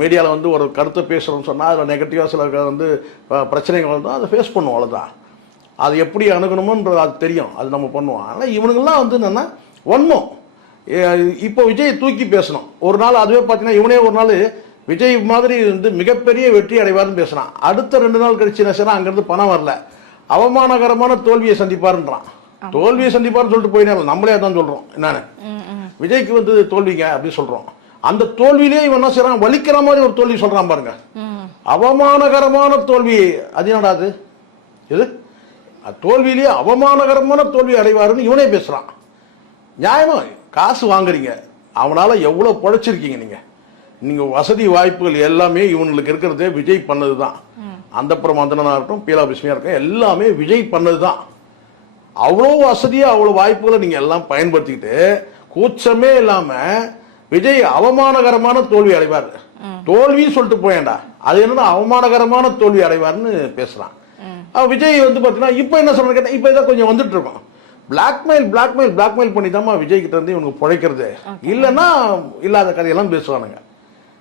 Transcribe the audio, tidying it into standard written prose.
மீடியாவில் வந்து ஒரு கருத்தை பேசுகிறோம்னு சொன்னால் அதில் நெகட்டிவாக சில வந்து பிரச்சனைகள் வந்து அதை ஃபேஸ் பண்ணுவோம், அவ்வளோதான். அது எப்படி அணுகணுமோன்றது அது தெரியும், அது நம்ம பண்ணுவோம். ஆனால் இவனுங்கெல்லாம் வந்து என்னென்னா ஒன்றும் இப்போ விஜய் தூக்கி பேசணும் ஒரு நாள். அதுவே பார்த்தீங்கன்னா இவனே ஒரு நாள் விஜய் மாதிரி வந்து மிகப்பெரிய வெற்றி அடைவார்னு பேசுகிறான். அடுத்த 2 நாள் கழிச்சு என்ன செய்யறான், அங்கேருந்து பணம் வரல, அவமானகரமான தோல்வியை சந்திப்பாருன்றான். தோல்வியை சந்திப்பாருன்னு சொல்லிட்டு போயினா நம்மளே அதான் சொல்கிறோம். என்னன்னு விஜய்க்கு வந்து தோல்விங்க அப்படின்னு சொல்கிறோம். அந்த தோல்வியிலே இவன் என்ன செய்யறான், வலிக்கிற மாதிரி ஒரு தோல்வி சொல்கிறான் பாருங்க, அவமானகரமான தோல்வி. அது என்னடா அது, இது தோல்வியிலேயே அவமானகரமான தோல்வி அடைவாருன்னு இவனே பேசுகிறான். நியாயமா காசு வாங்குறீங்க, அவனால எவ்வளோ பொழைச்சிருக்கீங்க நீங்கள் வசதி வாய்ப்புகள் எல்லாமே இவனுக்கு இருக்கிறதே விஜய் பண்ணது தான். அந்த பிரமந்தனாக இருக்கட்டும், பீலா பிஸ்மியாக இருக்கட்டும், எல்லாமே விஜய் பண்ணது தான். அவ்வளோ வசதியாக அவ்வளோ வாய்ப்புகளை நீங்கள் எல்லாம் பயன்படுத்திக்கிட்டு கூச்சமே இல்லாமல் விஜய் அவமானகரமான தோல்வி அடைவார், தோல்வின்னு சொல்லிட்டு போயேண்டா, அது என்னன்னா அவமானகரமான தோல்வி அடைவார்னு பேசுகிறான். விஜய் வந்து பார்த்தீங்கன்னா இப்போ என்ன சொல்றது கேட்டால் இப்போ இதான் கொஞ்சம் வந்துட்டு இருக்கோம். பிளாக்மெயில் பண்ணி தான்மா விஜய் கிட்ட இருந்து இவனுக்கு பிழைக்கிறது, இல்லைன்னா இல்லாத கதையெல்லாம் பேசுவானுங்க.